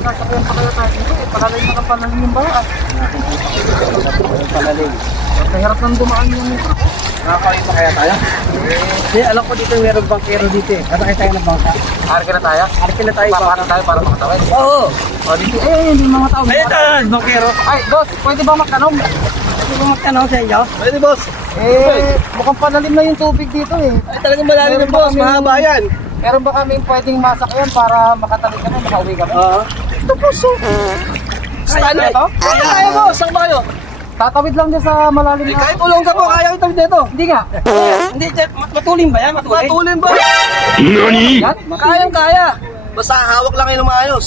sasakyan pa kaya tayo dito. Palalim na kang palalim yung bayan. Palalim. Mahirap nang dumaan yung truck. Nakakawin pa kaya tayo? Hindi, alam ko dito meron bangkero dito eh. Kasakay tayo ng bangka. Arke na tayo? Arke na tayo. Papahan tayo para makatawid. Oo. O dito, hindi mga tao. Ayun tayo, bangkero. Ay, boss, pwede ba magtanong? Pwede ba magtanong sa inyo? Pwede, boss. Mukhang palalim na yung tubig dito eh. Ay, talagang malalim ng boss. Mahaba yan. Meron ba kaming pwedeng masakyan para makatawid kami, makauwi kami? Oo. Ito po, so. Kaya Kaya ito? Kaya kaya, boss. Saan ba kayo? Tatawid lang din sa malalim na. Kahit ulong ka po, kaya ko tawid dito. Hindi nga. Hindi, matulin ba yan? Matulin? Matulin, boss. Yan? Kayang kaya. Basta hawak lang kayo ng maayos.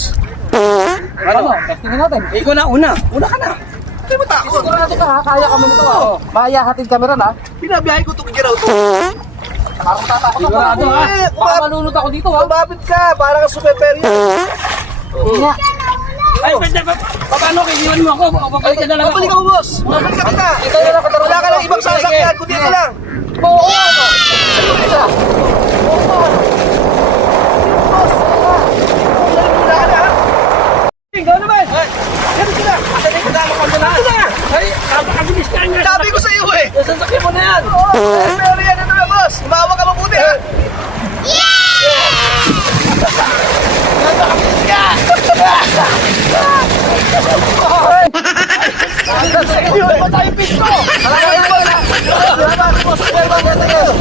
Ano? Testingin natin. Ikaw na, una. Una ka na. Hindi mo takot. Sigurado ka ha, kaya kami nito ha. Maya hatid kami ron ha. Binabiyahe ko ito kagiraw to. Parang tatakot ako. Sigurado, ha? Baka malunod ako dito ha. Lumapit ka, para ka super peryo. Hindi nga. Ay, pwede ba? Paano kayo? Iwan mo ako. Babalik ka na lang ako. Babalik ako, boss. Babalik ka kita. Ikaw na lang. Wala ka lang ibang sasakyan, kundi ito lang. Oo nga no. Isa. Oo nga. Wala ka na, ha? Ikaw naman. Yan sila. Asan yung kasama ka na? Ay, napakabilis ka nga. Sabi ko sa iyo eh. Sasakyan mo na yan. Pero yan, ito na, boss. Umawa ka mabuti, ha? Patay pin ko. Salamat, boss. Salamat, boss.